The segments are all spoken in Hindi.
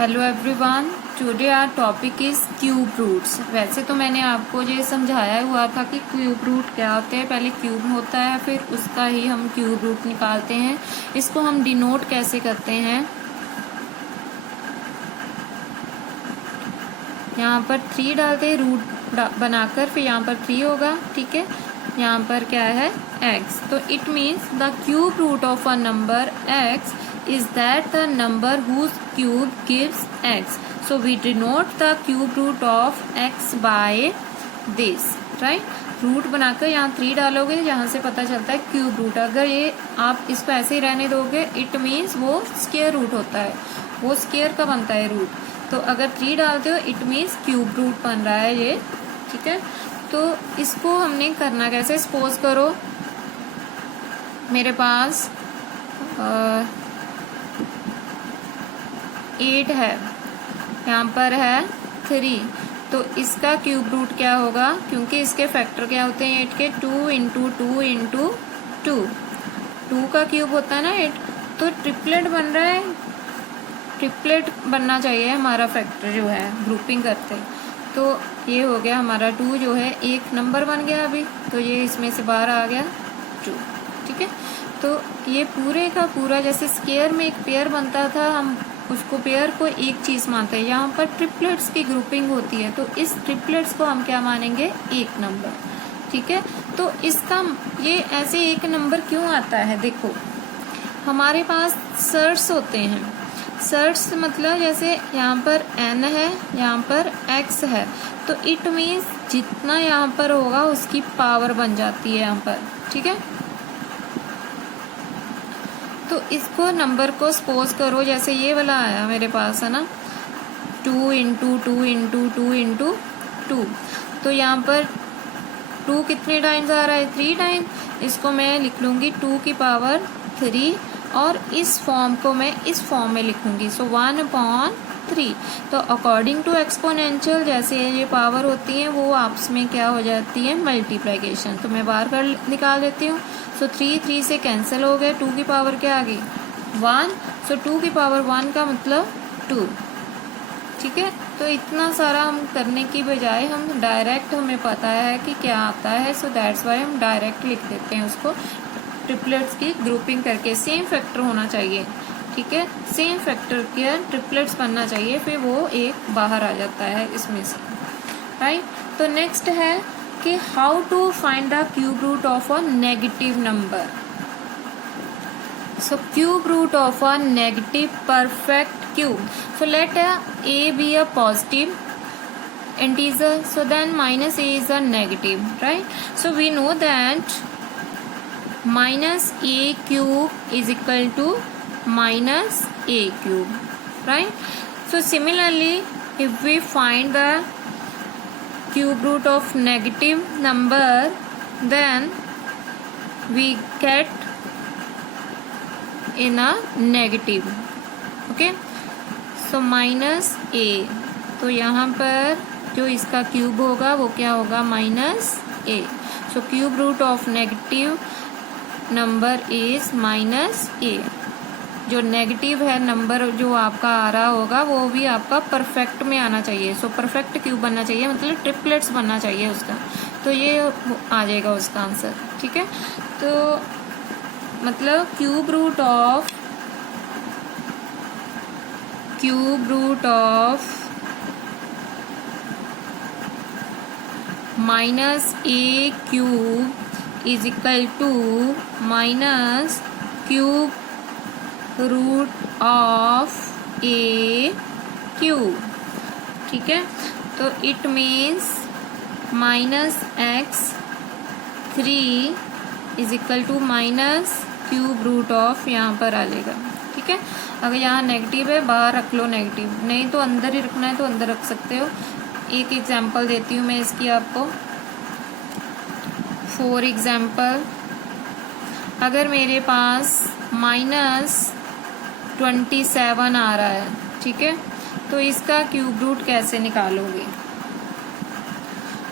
Hello everyone, today our topic is cube roots. वैसे तो मैंने आपको ये समझाया हुआ था कि क्यूब रूट क्या होते हैं। पहले क्यूब होता है, फिर उसका ही हम क्यूब रूट निकालते हैं। इसको हम डिनोट कैसे करते हैं, यहाँ पर 3 डालते हैं रूट बनाकर, फिर यहाँ पर 3 होगा। ठीक है, यहाँ पर क्या है x। तो it means the cube root of a number x is that the number whose cube gives x. So we denote the cube root of x by this, right? Root बनाकर यहाँ 3 डालोगे, यहाँ से पता चलता है क्यूब रूट। अगर ये आप इसको ऐसे ही रहने दोगे, इट मीन्स वो स्क्वायर रूट होता है, वो स्क्वायर का बनता है रूट। तो अगर 3 डालते हो इट मीन्स क्यूब रूट बन रहा है ये। ठीक है, तो इसको हमने करना कैसे, सपोज करो मेरे पास 8 है, यहाँ पर है 3, तो इसका क्यूब रूट क्या होगा, क्योंकि इसके फैक्टर क्या होते हैं 8 के, 2 इंटू 2 इंटू 2 का क्यूब होता है ना 8। तो ट्रिपलेट बन रहा है, ट्रिपलेट बनना चाहिए हमारा फैक्टर जो है ग्रुपिंग करते। तो ये हो गया हमारा 2 जो है एक नंबर बन गया अभी, तो ये इसमें से बाहर आ गया 2। ठीक है, तो ये पूरे का पूरा जैसे स्क्वायर में एक पेयर बनता था, हम उसको पेयर को एक चीज मानते हैं। यहाँ पर ट्रिपलेट्स की ग्रुपिंग होती है, तो इस ट्रिपलेट्स को हम क्या मानेंगे, एक नंबर। ठीक है, तो इसका ये ऐसे एक नंबर क्यों आता है, देखो हमारे पास सर्ट्स होते हैं। सर्ट्स मतलब जैसे यहाँ पर n है, यहाँ पर x है, तो इट मीन्स जितना यहाँ पर होगा उसकी पावर बन जाती है यहाँ पर। ठीक है, तो इसको नंबर को सपोज करो जैसे ये वाला आया मेरे पास है ना, 2 इंटू 2 इंटू 2 इंटू 2। तो यहाँ पर 2 कितने टाइम्स आ रहा है, 3 टाइम। इसको मैं लिख लूँगी 2 की पावर 3, और इस फॉर्म को मैं इस फॉर्म में लिखूँगी, सो 1/3। तो अकॉर्डिंग टू एक्सपोनेंशियल जैसे ये पावर होती है वो आपस में क्या हो जाती है, मल्टीप्लिकेशन। तो मैं बाहर कर निकाल देती हूँ। सो 3 से कैंसिल हो गए, 2 की पावर क्या आ गई 1। सो 2 की पावर 1 का मतलब 2। ठीक है, तो इतना सारा हम करने की बजाय हम डायरेक्ट, हमें पता है कि क्या आता है, सो दैट्स वाई हम डायरेक्ट लिख देते हैं उसको ट्रिपलेट्स की ग्रुपिंग करके। सेम फैक्टर होना चाहिए, ठीक है, सेम फैक्टर के ट्रिपलेट्स बनना चाहिए, फिर वो एक बाहर आ जाता है इसमें से, राइट। तो नेक्स्ट है कि how to find the cube root of a negative number. So cube root of a negative perfect cube, so let a be a positive integer, so then minus a is a negative, right? So we know that minus a cube is equal to minus a cube, right? So similarly if we find the cube root of negative number, then we get in a negative, okay? So minus A, तो यहाँ पर जो इसका क्यूब होगा वो क्या होगा, minus A. So cube root of negative number is minus A. जो नेगेटिव है नंबर जो आपका आ रहा होगा वो भी आपका परफेक्ट में आना चाहिए। सो परफेक्ट क्यूब बनना चाहिए, मतलब ट्रिपलेट्स बनना चाहिए उसका, तो ये आ जाएगा उसका आंसर। ठीक है, तो मतलब cube root of minus a cube is equal to minus cube root of a cube. ठीक है, तो it means minus x 3 is equal to minus cube root of, यहाँ पर आ जाएगा। ठीक है, अगर यहाँ नेगेटिव है बाहर रख लो नेगेटिव, नहीं तो अंदर ही रखना है तो अंदर रख सकते हो। एक एग्जांपल देती हूँ मैं इसकी आपको। फॉर एग्जांपल अगर मेरे पास -27 आ रहा है, ठीक है, तो इसका क्यूब रूट कैसे निकालोगे।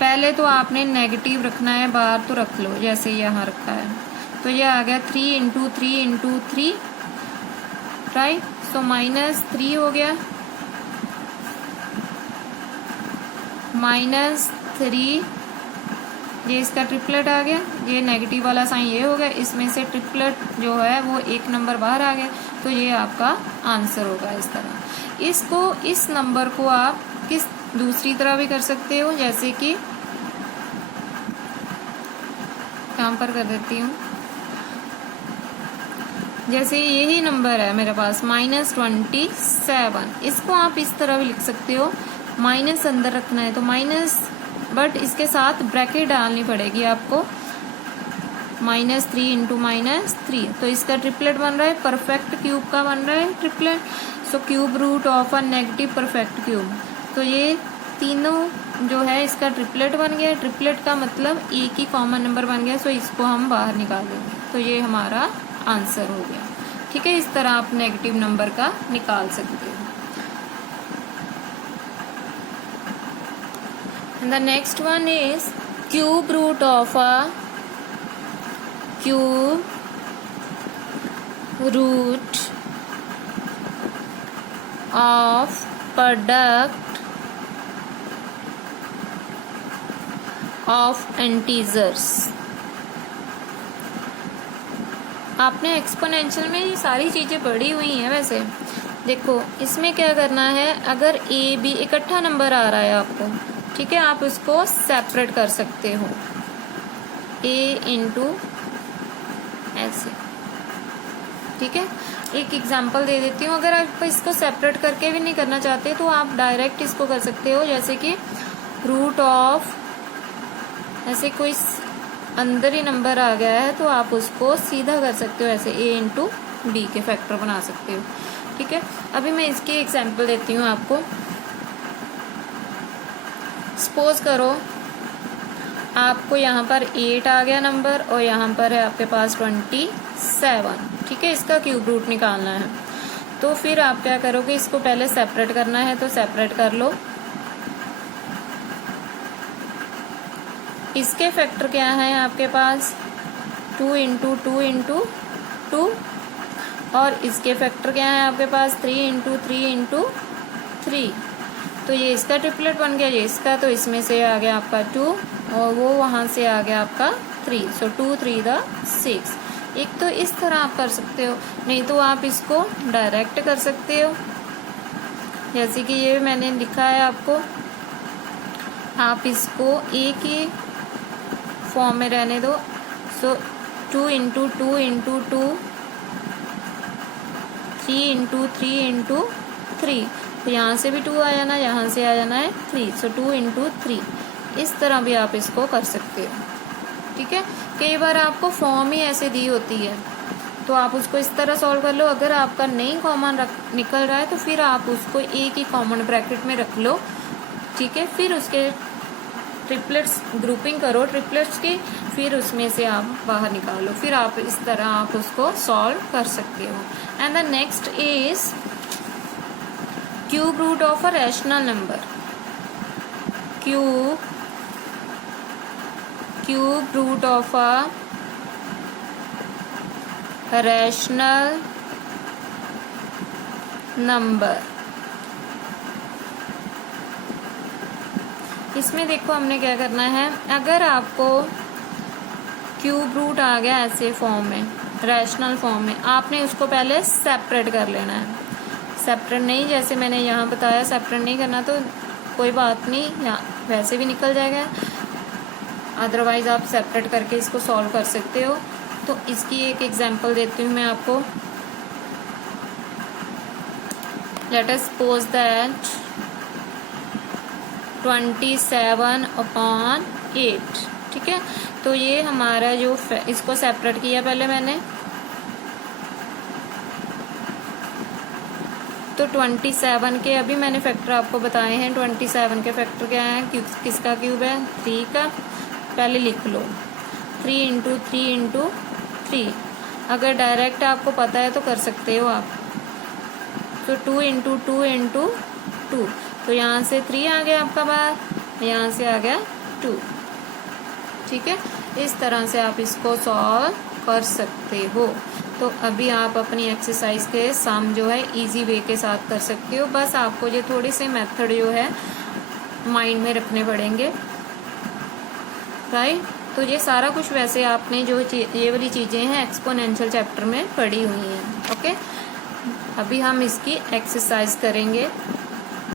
पहले तो आपने नेगेटिव रखना है, बाहर तो रख लो जैसे यहाँ रखा है, तो ये आ गया 3 इंटू 3 इंटू 3, राइट। सो -3 हो गया, -3, ये इसका ट्रिपलेट आ गया, ये नेगेटिव वाला साइन ये हो गया, इसमें से ट्रिपलेट जो है वो एक नंबर बाहर आ गया, तो ये आपका आंसर होगा। इस तरह इस नंबर को आप किस दूसरी तरह भी कर सकते हो, जैसे कि यहाँ पर कर देती हूँ। जैसे यही नंबर है मेरे पास -27, इसको आप इस तरह भी लिख सकते हो, माइनस अंदर रखना है तो माइनस, बट इसके साथ ब्रैकेट डालनी पड़ेगी आपको, -3 × -3, तो इसका ट्रिपलेट बन रहा है, परफेक्ट क्यूब का बन रहा है triplet. So cube root of a negative perfect cube, तो ये तीनों जो है इसका ट्रिपलेट बन गया। ट्रिपलेट का मतलब एक ही कॉमन नंबर बन गया, सो इसको हम बाहर निकाल देंगे, तो ये हमारा आंसर हो गया। ठीक है, इस तरह आप नेगेटिव नंबर का निकाल सकते हो। And the next one is cube root of a cube root of product of integers। आपने एक्सपोनेंशियल में ये सारी चीज़ें पढ़ी हुई हैं। वैसे देखो इसमें क्या करना है, अगर ए बी इकट्ठा नंबर आ रहा है आपको, ठीक है, आप उसको सेपरेट कर सकते हो, a इंटू ऐसे। ठीक है, एक एग्जांपल दे देती हूँ। अगर आप इसको सेपरेट करके भी नहीं करना चाहते तो आप डायरेक्ट इसको कर सकते हो, जैसे कि रूट ऑफ, ऐसे कोई अंदर ही नंबर आ गया है तो आप उसको सीधा कर सकते हो, ऐसे a इंटू बी के फैक्टर बना सकते हो। ठीक है, अभी मैं इसकी एग्जांपल देती हूँ आपको। सपोज करो आपको यहाँ पर 8 आ गया नंबर और यहाँ पर है आपके पास 27। ठीक है, इसका क्यूब रूट निकालना है, तो फिर आप क्या करोगे, इसको पहले सेपरेट करना है तो सेपरेट कर लो। इसके फैक्टर क्या है आपके पास, 2 इंटू 2 इंटू 2, और इसके फैक्टर क्या है आपके पास, 3 इंटू 3 इंटू 3। तो ये इसका ट्रिपलेट बन गया, ये इसका, तो इसमें से आ गया आपका 2 और वो वहाँ से आ गया आपका 3। सो 2 3 6। एक तो इस तरह आप कर सकते हो, नहीं तो आप इसको डायरेक्ट कर सकते हो, जैसे कि ये मैंने लिखा है आपको। आप इसको एक ही फॉर्म में रहने दो। सो 2 इंटू 2 इंटू 2, 3 इंटू 3 इंटू 3, तो यहाँ से भी 2 आ जाना, यहाँ से आ जाना है 3। सो 2 इंटू 3, इस तरह भी आप इसको कर सकते हो। ठीक है, कई बार आपको फॉर्म ही ऐसे दी होती है तो आप उसको इस तरह सॉल्व कर लो। अगर आपका नहीं कॉमन निकल रहा है तो फिर आप उसको एक ही कॉमन ब्रैकेट में रख लो। ठीक है, फिर उसके ट्रिपलेट्स ग्रुपिंग करो ट्रिपलेट्स की, फिर उसमें से आप बाहर निकालो, फिर आप इस तरह आप उसको सॉल्व कर सकते हो। And the next is cube root of a rational number. Cube root of a rational number. इसमें देखो हमने क्या करना है, अगर आपको क्यूब रूट आ गया ऐसे फॉर्म में, रैशनल फॉर्म में, आपने उसको पहले सेपरेट कर लेना है। सेपरेट नहीं, जैसे मैंने यहाँ बताया सेपरेट नहीं करना तो कोई बात नहीं, यहाँ वैसे भी निकल जाएगा, अदरवाइज आप सेपरेट करके इसको सॉल्व कर सकते हो। तो इसकी एक एग्जांपल देती हूँ मैं आपको। Let us suppose that 27/8। ठीक है, तो ये हमारा जो इसको सेपरेट किया पहले मैंने, तो 27 के अभी मैंने फैक्टर आपको बताए हैं। 27 के फैक्टर क्या है, किसका क्यूब है, 3 का। पहले लिख लो 3 इंटू 3 इंटू 3। अगर डायरेक्ट आपको पता है तो कर सकते हो आप। तो 2 इंटू 2 इंटू 2, तो यहाँ से 3 आ गया आपका बाहर, यहाँ से आ गया 2। ठीक है, इस तरह से आप इसको सॉल्व कर सकते हो। तो अभी आप अपनी एक्सरसाइज के सम जो है इजी वे के साथ कर सकते हो। बस आपको ये थोड़ी सी मेथड जो है माइंड में रखने पड़ेंगे, राइट। तो ये सारा कुछ वैसे आपने जो ये वाली चीज़ें हैं एक्सपोनेंशियल चैप्टर में पढ़ी हुई हैं। ओके, अभी हम इसकी एक्सरसाइज करेंगे।